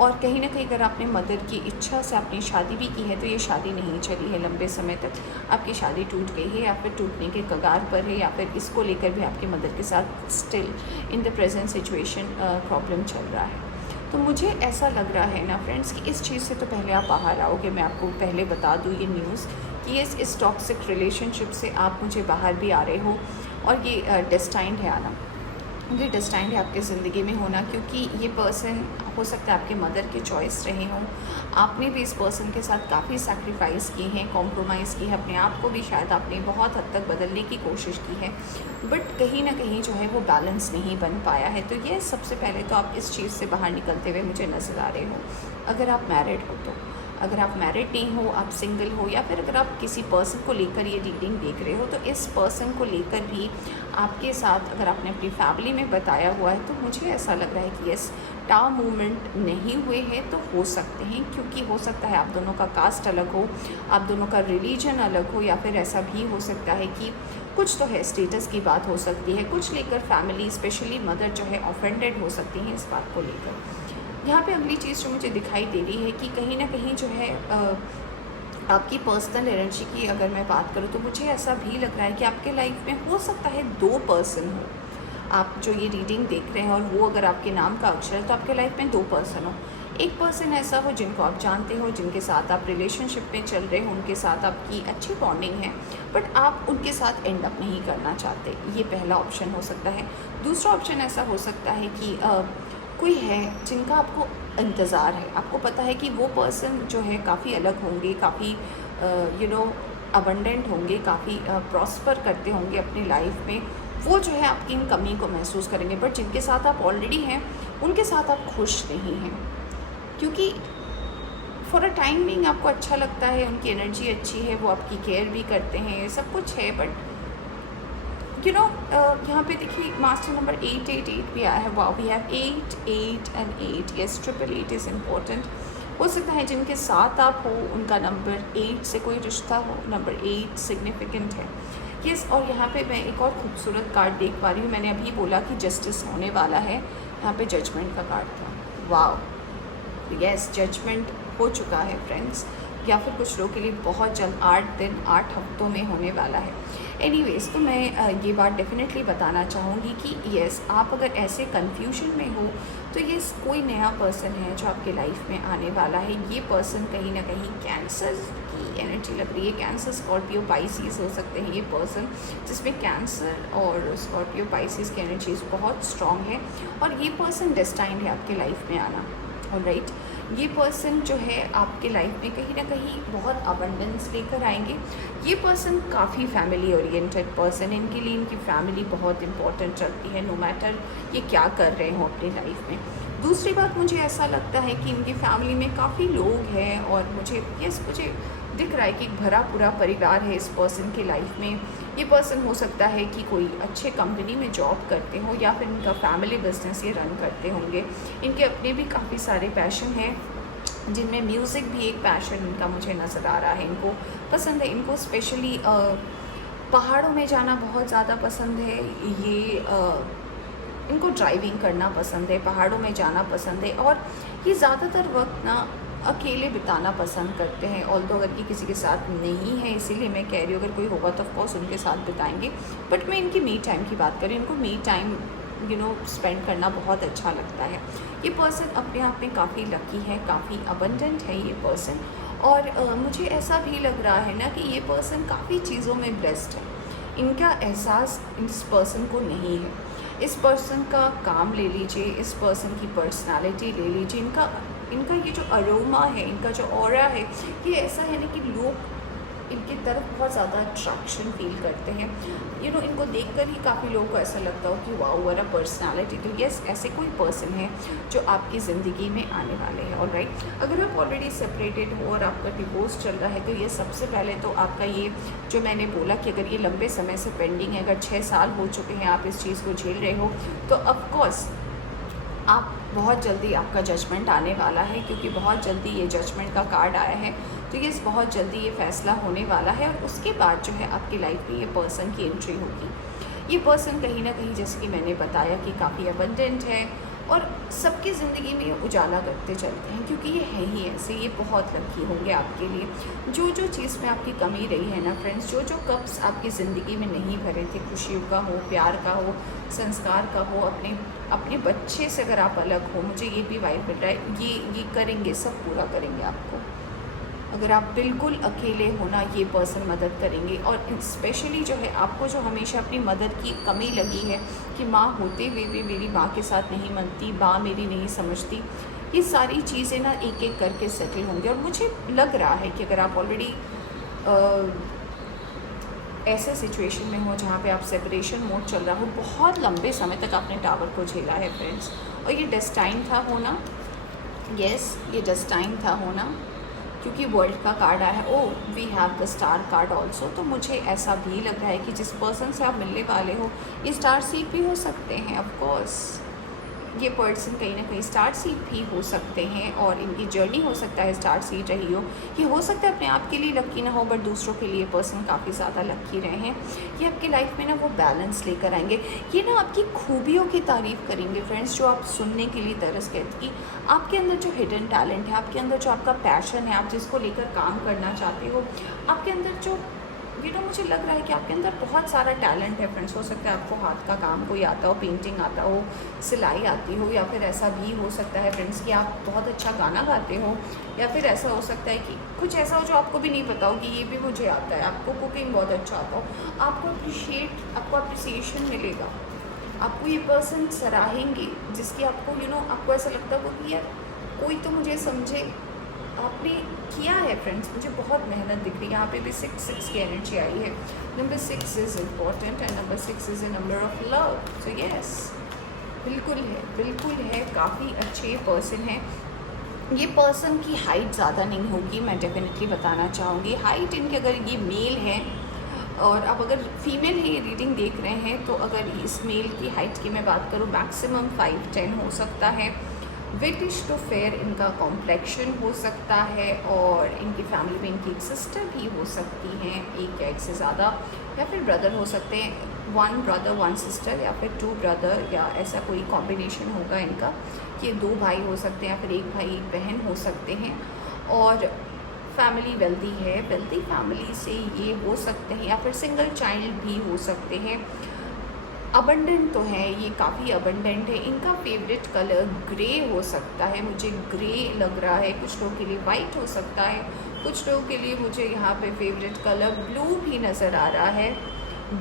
और कहीं ना कहीं अगर आपने मदर की इच्छा से अपनी शादी भी की है तो ये शादी नहीं चली है लंबे समय तक, आपकी शादी टूट गई है या फिर टूटने के कगार पर है, या फिर इसको लेकर भी आपकी मदर के साथ still in the present situation problem चल रहा है। तो मुझे ऐसा लग रहा है ना फ्रेंड्स कि इस चीज़ से तो पहले आप बाहर आओगे। मैं आपको पहले बता दूँ ये न्यूज़ कि ये इस टॉक्सिक रिलेशनशिप से आप मुझे बाहर भी आ रहे हो और ये डेस्टाइंड है आना, ये डेस्टाइंड है आपके ज़िंदगी में होना। क्योंकि ये पर्सन हो सकता है आपके मदर के चॉइस रहे हों, आपने भी इस पर्सन के साथ काफ़ी सैक्रिफाइस किए हैं, कॉम्प्रोमाइज़ की है, अपने आप को भी शायद आपने बहुत हद तक बदलने की कोशिश की है बट कहीं ना कहीं जो है वो बैलेंस नहीं बन पाया है। तो ये सबसे पहले तो आप इस चीज़ से बाहर निकलते हुए मुझे नज़र आ रहे हो। अगर आप मैरिड हो तो, अगर आप मैरिड नहीं हो, आप सिंगल हो, या फिर अगर आप किसी पर्सन को लेकर ये रीडिंग देख रहे हो तो इस पर्सन को लेकर भी आपके साथ अगर आपने अपनी फैमिली में बताया हुआ है तो मुझे ऐसा लग रहा है कि यस टाव मूवमेंट नहीं हुए हैं तो हो सकते हैं। क्योंकि हो सकता है आप दोनों का कास्ट अलग हो, आप दोनों का रिलीजन अलग हो, या फिर ऐसा भी हो सकता है कि कुछ तो है, स्टेटस की बात हो सकती है, कुछ लेकर फैमिली स्पेशली मदर जो है ऑफेंडेड हो सकती हैं इस बात को लेकर। यहाँ पे अगली चीज़ जो मुझे दिखाई दे रही है कि कहीं ना कहीं जो है आपकी पर्सनल एनर्जी की अगर मैं बात करूँ तो मुझे ऐसा भी लग रहा है कि आपके लाइफ में हो सकता है 2 पर्सन हो। आप जो ये रीडिंग देख रहे हैं और वो अगर आपके नाम का अक्षर है तो आपके लाइफ में 2 पर्सन हो। एक पर्सन ऐसा हो जिनको आप जानते हो, जिनके साथ आप रिलेशनशिप में चल रहे हो, उनके साथ आपकी अच्छी बॉन्डिंग है बट आप उनके साथ एंड अप नहीं करना चाहते, ये पहला ऑप्शन हो सकता है। दूसरा ऑप्शन ऐसा हो सकता है कि कोई है जिनका आपको इंतज़ार है, आपको पता है कि वो पर्सन जो है काफ़ी अलग होंगे, काफ़ी अबंडेंट होंगे, काफ़ी प्रॉस्पर करते होंगे अपनी लाइफ में, वो जो है आपकी इन कमी को महसूस करेंगे बट जिनके साथ आप ऑलरेडी हैं उनके साथ आप खुश नहीं हैं। क्योंकि फॉर अ टाइम बिंग आपको अच्छा लगता है, उनकी एनर्जी अच्छी है, वो आपकी केयर भी करते हैं, सब कुछ है बट यहाँ पे देखिए मास्टर नंबर 888 भी आया है। Wow, we have 8 8 and 8। यस, 888 इज़ इम्पोर्टेंट। हो सकता है जिनके साथ आप हो उनका नंबर 8 से कोई रिश्ता हो, नंबर 8 सिग्निफिकेंट है। यस, और यहाँ पे मैं एक और खूबसूरत कार्ड देख पा रही हूँ। मैंने अभी बोला कि जस्टिस होने वाला है, यहाँ पे जजमेंट का कार्ड था। वाओ, यस, जजमेंट हो चुका है फ्रेंड्स, या फिर कुछ लोगों के लिए बहुत जल्द 8 दिन 8 हफ्तों में होने वाला है। एनीवेज़, तो मैं ये बात डेफिनेटली बताना चाहूँगी कि येस, आप अगर ऐसे कन्फ्यूजन में हो तो येस कोई नया पर्सन है जो आपके लाइफ में आने वाला है। ये पर्सन कहीं ना कहीं कैंसर की एनर्जी लग रही है। कैंसर, स्कॉर्पियो, पाइसिस हो सकते हैं ये पर्सन, जिसमें कैंसर और स्कॉर्पियो, पाइसिस की एनर्जीज बहुत स्ट्रॉन्ग है। और ये पर्सन डेस्टाइन्ड है आपके लाइफ में आना। ऑलराइट, ये पर्सन जो है आपके लाइफ में कहीं ना कहीं बहुत अबंडेंस लेकर आएंगे। ये पर्सन काफ़ी फैमिली ओरिएंटेड पर्सन है। इनके लिए इनकी फैमिली बहुत इंपॉर्टेंट रखती है, नो मैटर ये क्या कर रहे हो अपनी लाइफ में। दूसरी बात, मुझे ऐसा लगता है कि इनकी फैमिली में काफ़ी लोग हैं और मुझे दिख रहा है कि एक भरा पूरा परिवार है इस पर्सन की लाइफ में। ये पर्सन हो सकता है कि कोई अच्छे कंपनी में जॉब करते हो या फिर इनका फैमिली बिजनेस ये रन करते होंगे। इनके अपने भी काफ़ी सारे पैशन हैं, जिनमें म्यूज़िक भी एक पैशन इनका मुझे नज़र आ रहा है। इनको पसंद है, इनको स्पेशली पहाड़ों में जाना बहुत ज़्यादा पसंद है। इनको ड्राइविंग करना पसंद है, पहाड़ों में जाना पसंद है। और ये ज़्यादातर वक्त ना अकेले बिताना पसंद करते हैं। ऑल्दो अगर ये किसी के साथ नहीं है, इसीलिए मैं कह रही हूँ अगर कोई होगा तो ऑफकोर्स उनके साथ बिताएंगे। बट मैं इनकी मी टाइम की बात करें, इनको मी टाइम स्पेंड करना बहुत अच्छा लगता है। ये पर्सन अपने आप में काफ़ी लकी है, काफ़ी अबंडेंट है ये पर्सन। और मुझे ऐसा भी लग रहा है ना कि ये पर्सन काफ़ी चीज़ों में ब्लेस्ड है। इनका एहसास इस पर्सन को नहीं है। इस पर्सन का काम ले लीजिए, इस पर्सन की पर्सनालिटी ले लीजिए, इनका ये जो अरोमा है, इनका जो ऑरा है, ये ऐसा है ना कि लोग इनकी तरफ बहुत ज़्यादा अट्रैक्शन फील करते हैं। इनको देखकर ही काफ़ी लोगों को ऐसा लगता हो कि वाओ व्हाट अ पर्सनालिटी। तो यस, ऐसे कोई पर्सन है जो आपकी ज़िंदगी में आने वाले हैं। ऑलराइट, अगर आप ऑलरेडी सेपरेटेड हो और आपका डिवोर्स चल रहा है तो ये सबसे पहले तो आपका ये जो मैंने बोला कि अगर ये लंबे समय से पेंडिंग है, अगर 6 साल हो चुके हैं आप इस चीज़ को झेल रहे हो, तो ऑफकोर्स आप बहुत जल्दी आपका जजमेंट आने वाला है, क्योंकि बहुत जल्दी ये जजमेंट का कार्ड आया है। तो ये बहुत जल्दी ये फ़ैसला होने वाला है और उसके बाद जो है आपकी लाइफ में ये पर्सन की एंट्री होगी। ये पर्सन कहीं ना कहीं, जैसे कि मैंने बताया, कि काफ़ी अबंडेंट है और सबकी ज़िंदगी में ये उजाला करते चलते हैं, क्योंकि ये है ही ऐसे। ये बहुत लकी होंगे आपके लिए। जो चीज़ में आपकी कमी रही है ना फ्रेंड्स, जो कप्स आपकी ज़िंदगी में नहीं भरे थे, खुशियों का हो, प्यार का हो, संस्कार का हो, अपने बच्चे से अगर आप अलग हो, मुझे ये भी वाइब मिल रहा है, ये करेंगे, सब पूरा करेंगे आपको। अगर आप बिल्कुल अकेले हो ना, ये पर्सन मदद करेंगे। और स्पेशली जो है आपको जो हमेशा अपनी मदद की कमी लगी है कि माँ होते हुए भी मेरी माँ के साथ नहीं मनती, माँ मेरी नहीं समझती, ये सारी चीज़ें ना एक एक करके सेटल होंगे। और मुझे लग रहा है कि अगर आप ऑलरेडी ऐसे सिचुएशन में हो जहाँ पे आप सेपरेशन मोड चल रहा हो, बहुत लंबे समय तक आपने टावर को झेला है फ्रेंड्स, और ये डेस्टाइन था होना। यस, ये डेस्टाइन था होना, क्योंकि वर्ल्ड का कार्ड आया है। Oh we have the star card also. तो मुझे ऐसा भी लग रहा है कि जिस पर्सन से आप मिलने वाले हो, ये स्टार सीड भी हो सकते हैं। ऑफ कोर्स ये पर्सन कहीं ना कहीं स्टार सीड भी हो सकते हैं और इनकी जर्नी हो सकता है स्टार सीड रही हो। ये हो सकता है अपने आप के लिए लकी ना हो, बट दूसरों के लिए पर्सन काफ़ी ज़्यादा लकी रहे हैं। ये आपकी लाइफ में ना वो बैलेंस लेकर आएंगे। ये ना आपकी खूबियों की तारीफ़ करेंगे फ्रेंड्स, जो आप सुनने के लिए तरस गए थे कि आपके अंदर जो हिडन टैलेंट है, आपके अंदर जो आपका पैशन है, आप जिसको लेकर काम करना चाहते हो, आपके अंदर जो मुझे लग रहा है कि आपके अंदर बहुत सारा टैलेंट है फ्रेंड्स। हो सकता है आपको हाथ का काम कोई आता हो, पेंटिंग आता हो, सिलाई आती हो, या फिर ऐसा भी हो सकता है फ्रेंड्स कि आप बहुत अच्छा गाना गाते हो, या फिर ऐसा हो सकता है कि कुछ ऐसा हो जो आपको भी नहीं पता हो कि ये भी मुझे आता है। आपको कुकिंग बहुत अच्छा आता हो, आपको अप्रिसिएशन मिलेगा, आपको ये पर्सन सराहेंगे, जिसकी आपको आपको ऐसा लगता हो कि यार कोई तो मुझे समझे, आपने किया है फ्रेंड्स। मुझे बहुत मेहनत दिख रही है। यहाँ पे भी 6 की एनर्जी आई है। Number 6 is important and number 6 is a number of love. So yes, बिल्कुल है, काफ़ी अच्छे पर्सन है। ये पर्सन की हाइट ज़्यादा नहीं होगी, मैं डेफिनेटली बताना चाहूँगी। हाइट इनकी, अगर ये मेल है और आप अगर फीमेल है ये रीडिंग देख रहे हैं, तो अगर इस मेल की हाइट की मैं बात करूँ, मैक्सिमम 5'10" हो सकता है। ब्रिटिश टू फेयर इनका कॉम्प्लेक्शन हो सकता है, और इनकी फैमिली में इनकी एक सिस्टर भी हो सकती हैं, एक या एक से ज़्यादा, या फिर ब्रदर हो सकते हैं, 1 ब्रदर 1 सिस्टर, या फिर 2 ब्रदर, या ऐसा कोई कॉम्बिनेशन होगा इनका कि 2 भाई हो सकते हैं, या फिर 1 भाई 1 बहन हो सकते हैं। और फैमिली वेल्दी है, वेल्दी फैमिली से ये हो सकते हैं, या फिर सिंगल चाइल्ड भी हो सकते हैं। अबंडेंट तो है, ये काफ़ी अबंडेंट है। इनका फेवरेट कलर ग्रे हो सकता है, मुझे ग्रे लग रहा है। कुछ लोगों के लिए वाइट हो सकता है, कुछ लोगों के लिए मुझे यहाँ पे फेवरेट कलर ब्लू भी नज़र आ रहा है।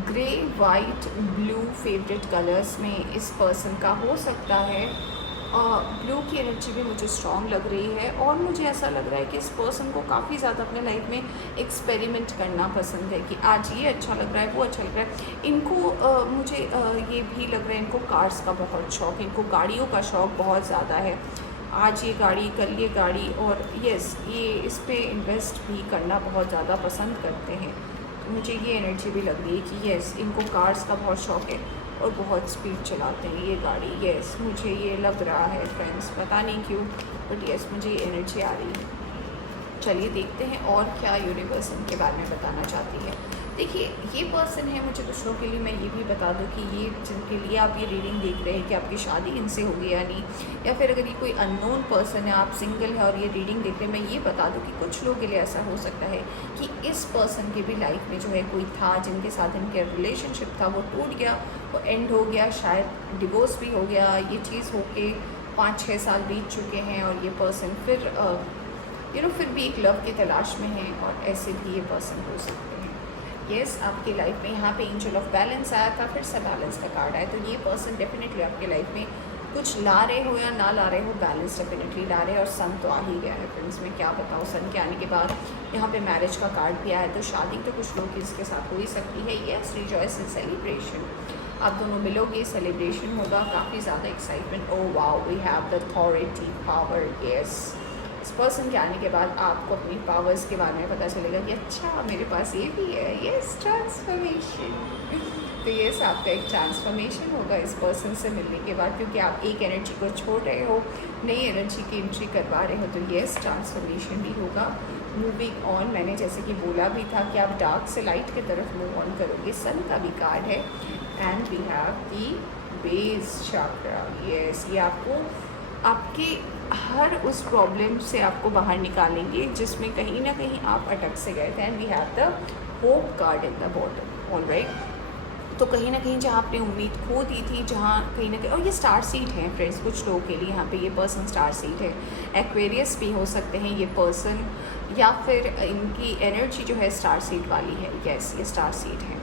Grey, white, blue favourite colours में इस पर्सन का हो सकता है। ब्लू की एनर्जी भी मुझे स्ट्रॉन्ग लग रही है और मुझे ऐसा लग रहा है कि इस पर्सन को काफ़ी ज़्यादा अपने लाइफ में एक्सपेरिमेंट करना पसंद है कि आज ये अच्छा लग रहा है, वो अच्छा लग रहा है। इनको मुझे ये भी लग रहा है, इनको कार्स का बहुत शौक, इनको गाड़ियों का शौक बहुत ज़्यादा है। आज ये गाड़ी, कल ये गाड़ी, और यस ये इस पर इन्वेस्ट भी करना बहुत ज़्यादा पसंद करते हैं। तो मुझे ये एनर्जी भी लग रही है कि यस इनको कार्स का बहुत शौक है और बहुत स्पीड चलाते हैं ये गाड़ी। यस मुझे ये लग रहा है फ्रेंड्स, पता नहीं क्यों, बट यस मुझे ये एनर्जी आ रही है। चलिए देखते हैं और क्या यूनिवर्स इनके बारे में बताना चाहती है। देखिए ये पर्सन है, मुझे दूसरों के लिए मैं ये भी बता दूं कि ये जिनके लिए आप ये रीडिंग देख रहे हैं कि आपकी शादी इनसे होगी या नहीं, या फिर अगर ये कोई अननोन पर्सन है, आप सिंगल है और ये रीडिंग देख रहे हैं, मैं ये बता दूं कि कुछ लोगों के लिए ऐसा हो सकता है कि इस पर्सन की भी लाइफ में जो है कोई था जिनके साथ इनके रिलेशनशिप था, वो टूट गया, वो एंड हो गया, शायद डिवोर्स भी हो गया। ये चीज़ होके 5-6 साल बीत चुके हैं और ये पर्सन फिर फिर भी एक लव की तलाश में है, और ऐसे भी ये पर्सन हो सकते हैं। यस आपकी लाइफ में यहाँ पे एंजल ऑफ बैलेंस आया था, फिर से बैलेंस का कार्ड आया, तो ये पर्सन डेफिनेटली आपकी लाइफ में कुछ ला रहे हो या ना ला रहे हो, बैलेंस डेफिनेटली ला रहे हो। और सन तो आ ही गया है फ्रेंड्स, में क्या बताऊँ, सन के आने के बाद यहाँ पे मैरिज का कार्ड भी आया है, तो शादी तो कुछ लोग की इसके साथ हो ही सकती है। यस रिजॉइस इन सेलिब्रेशन, आप दोनों मिलोगे, सेलिब्रेशन होगा, काफ़ी ज़्यादा excitement. Oh wow, we have the authority power. Yes इस पर्सन के आने के बाद आपको अपनी पावर्स के बारे में पता चलेगा कि अच्छा मेरे पास ये भी है। यस ट्रांसफॉर्मेशन, तो यस आपका एक ट्रांसफॉर्मेशन होगा इस पर्सन से मिलने के बाद, क्योंकि आप एक एनर्जी को छोड़ रहे हो, नई एनर्जी की एंट्री करवा रहे हो, तो यस ट्रांसफॉर्मेशन भी होगा। मूविंग ऑन, मैंने जैसे कि बोला भी था कि आप डार्क से लाइट की तरफ मूव ऑन करोगे। सन का भी कार्ड है and we have the base chakra. Yes ये आपको आपके हर उस प्रॉब्लम से आपको बाहर निकालेंगे जिसमें कहीं ना कहीं आप अटक से गए थे। And we have the hope card in the bottom. All right, तो कहीं ना कहीं जहाँ आपने उम्मीद खो दी थी, जहाँ कहीं ना कहीं, और ये स्टार सीड है फ्रेंड्स कुछ लोगों के लिए, यहाँ पे ये पर्सन स्टार सीड है। एक्वेरियस भी हो सकते हैं ये पर्सन, या फिर इनकी एनर्जी जो है स्टार सीड वाली है। यस ये स्टार सीड है।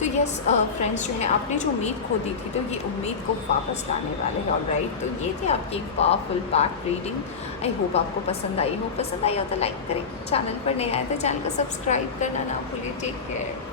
तो यस फ्रेंड्स जो है आपने जो उम्मीद खो दी थी, तो ये उम्मीद को वापस लाने वाले हैं। ऑलराइट, तो ये थी आपकी एक powerful pack reading. I hope आपको पसंद आई हो। पसंद आई हो तो लाइक करें, चैनल पर नए आए तो चैनल को सब्सक्राइब करना ना भूलिए। Take care.